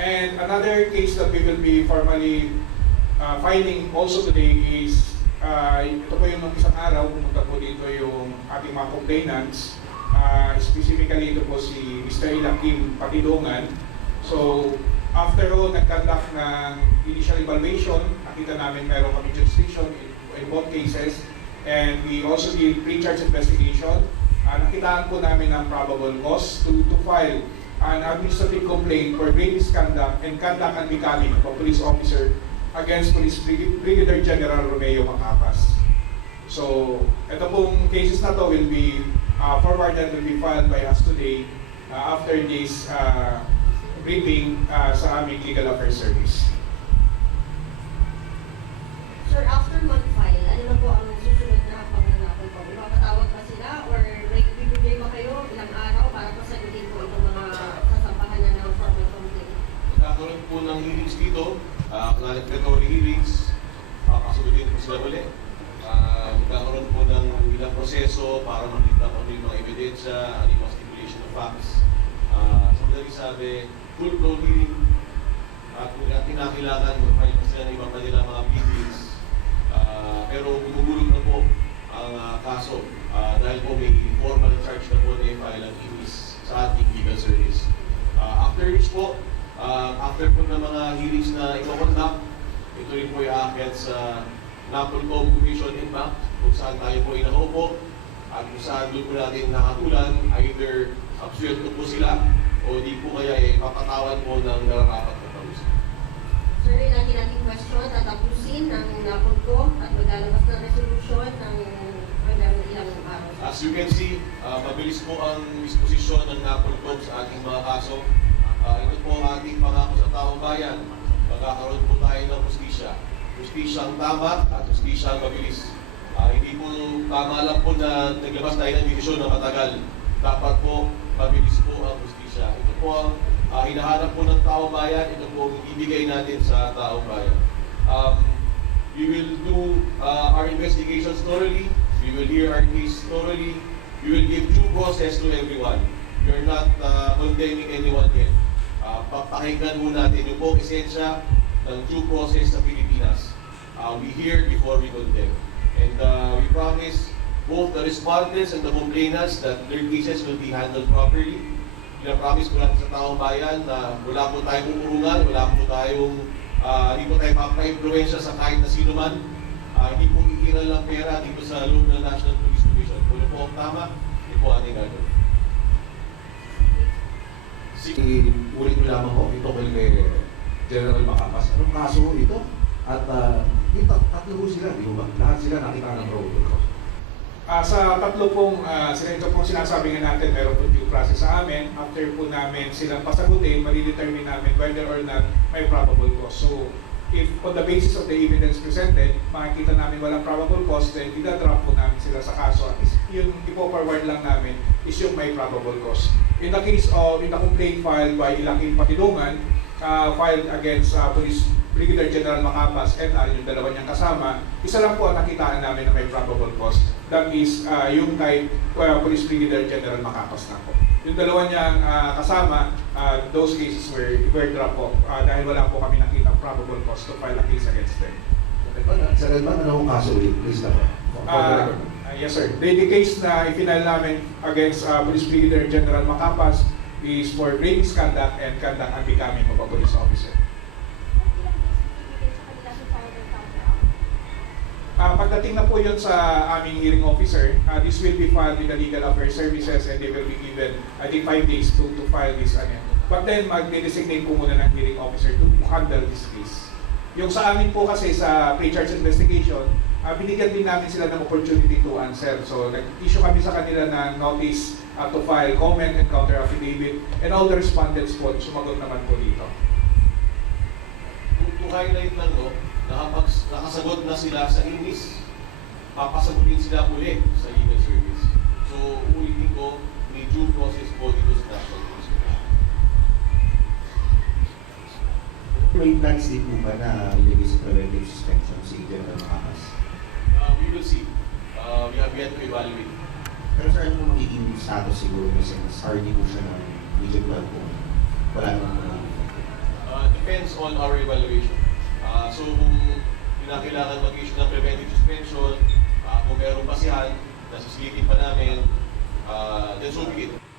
And another case that we will be formally filing also today is, ito po yung nung isang araw, pumunta po dito yung ating mga complainants. Specifically ito po si Mr. Ilakim Patidongan. So, after all, nag-conduct ng initial evaluation, nakita namin meron kami jurisdiction in both cases. And we also did pre-charge investigation. Nakitaan po namin ang probable cause to file an administrative complaint for grave misconduct and conduct unbecoming of a police officer against Police Brigadier General Romeo Macapas. So, ito pong cases na to will be forwarded, will be filed by us today after this briefing sa aming Legal Affairs Service. Sir, after mag-file, ano na po ang susunod na pangyayari po? Ipapatawag ba sila or may bibigay ba kayo ilang araw para pasagutin po itong mga sasampahan na ng formal complaint? Magkakaroon po ng hearings dito, declaratory hearings, pasagutin po sila ulit. Magkakaroon po ng ilang proseso para makita kung ano yung mga ebidensya, ano yung mga stipulation of facts. Sa madaling sabi, full-blown hearing at kung kinakailangan, mag-file pa sila ng ibang kanila mga pleadings. Pero gumugulog na po ang kaso dahil po may formal charge na po na i-file ang inis sa ating legal service. After which po, after po ng mga hearings na ito-conduct, ito rin po i-aakyat sa NAPOLCOM Commission Impact kung saan tayo po ay nakaupo at kung saan doon po natin nakatulan either absuelto po sila o di po kaya papatawad po ng nararapat na parusa. Sir, lagi nating question, tatapusin ng NAPOLCOM at maglalabas ng resolution ng ilang araw. As you can see, mabilis po ang disposisyon ng NAPOLCOM sa ating mga kaso. Ito po ang ating pangako sa taong bayan. Magkakaroon po tayo ng hustisya. Hustisyang tama at hustisyang mabilis. Hindi po tama lang po na naglabas tayo ng desisyon na matagal. Dapat po mabilis po ang hustisya. Ito po ang hinahanap po ng taong bayan. Ito po ang ibigay natin sa taong bayan. We will do our investigations thoroughly. We will hear our case thoroughly. We will give due process to everyone. We are not condemning anyone yet. Papakinggan mo natin yung po esensya ng due process sa Pilipinas. We hear before we condemn. And we promise both the respondents and the complainants that their cases will be handled properly. Pinapromise ko natin sa taong bayan na wala po tayong umurungan, wala po tayong hindi po tayo mapa-influensya sa kahit na sino man. Hindi po ikiral ng pera dito sa loob ng National Police Commission. Kung po ang tama, hindi po ating gagawin. Ulit ko lamang po, ito kay General Macapas. Anong kaso ito? At tatlo po sila, di ba? Lahat sila nakita ng probable cause. Sa tatlo pong, ito pong sinasabi nga natin, meron po due process sa amin. After po namin silang pasagutin, mali-determine namin whether or not may probable cause. So, if on the basis of the evidence presented, makikita namin walang probable cause, then ida-drop po namin sila sa kaso. At yung ipo-forward lang namin is yung may probable cause. In the case of, in the complaint filed by Ilakim Patidongan, filed against Police Brigadier General Macapas and yung dalawa niyang kasama, isa lang po ang nakitaan namin na may probable cause. That is yung kay Police Brigadier General Macapas na po. Yung dalawa niyang kasama, those cases were dropped po dahil wala po kami nakita probable cause to file a case against them. Sa Redman, ano ang kaso ulit? Please na po. Yes sir. The case na i-final namin against Police Brigadier General Macapas is for grave misconduct and conduct unbecoming of a police officer. Pagdating na po yun sa aming hearing officer, this will be filed with the Legal Affairs Services and they will be given, I think, 5 days to file this. But then, mag-designate po muna ng hearing officer to handle this case. Yung sa amin po kasi sa pre-charge investigation, binigyan din namin sila ng opportunity to answer. So, nag-issue kami sa kanila ng notice to file comment and counter affidavit and all the respondents po, sumagot naman po dito. To highlight lang, no, nakasagot na sila sa inis, papasagutin sila ulit sa legal service. So, ulitin ko, may due process po dito sa National Police Commission. May plans din po ba na ilagay sa preventive suspension si General Macapas? We will see. We have yet to evaluate. Pero sir, ano po magiging status siguro kasi mas hardy po siya ng Region 12 po? Wala naman po na. depends on our evaluation. So kung kinakailangan mag-issue ng preventive suspension, kung meron basihan, nasusilipin pa namin, then so be it.